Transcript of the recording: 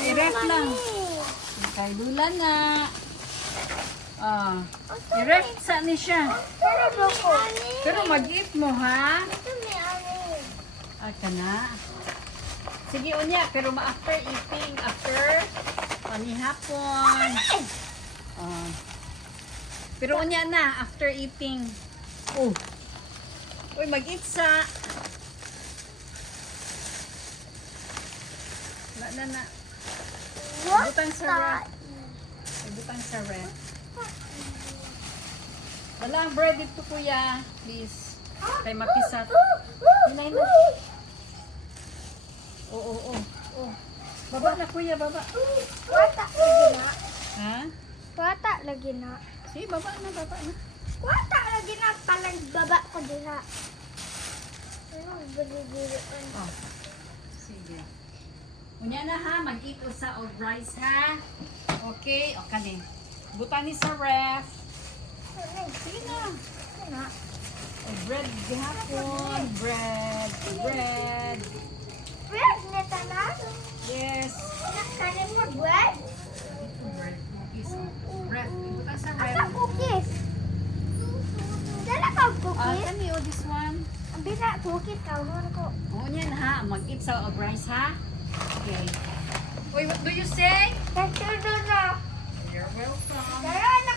I-ref lang. Kay Lula na. I-ref sa ni siya. Pero mag-eat mo, ha? Ka na. Sige, unya. Pero after eating, after panihapon. Pero unya na, after eating. Uy, mag-eat sa. Na. Butang sa ref. Butang sa ref. Wala ang bread dito, kuya. Please. Kay mapisat. Hinay na. Oo. Baba na, kuya, baba. Wata lagi na. Ha? Wata lagi na. Sige, baba na. Wata lagi na. Palang baba ko dira. Ano, bili-bilian. Sige. Unya na, ha? Mag-eat usa og rice, ha? Okay, o kanin. Butan ni sa ref. Sige na. Bread gihapon. Bread. Bread neta na. Yes. Kanin mo bread? Bread. Cookies. Bread. Butan sa Asa ref. cookies? Dala ka cookies? Kani o this one. Ang bina cookies ka ko. Unya na, ha? Mag-eat sa og rice, ha? Okay. Wait, what do you say? Kasi na. You're welcome. Dala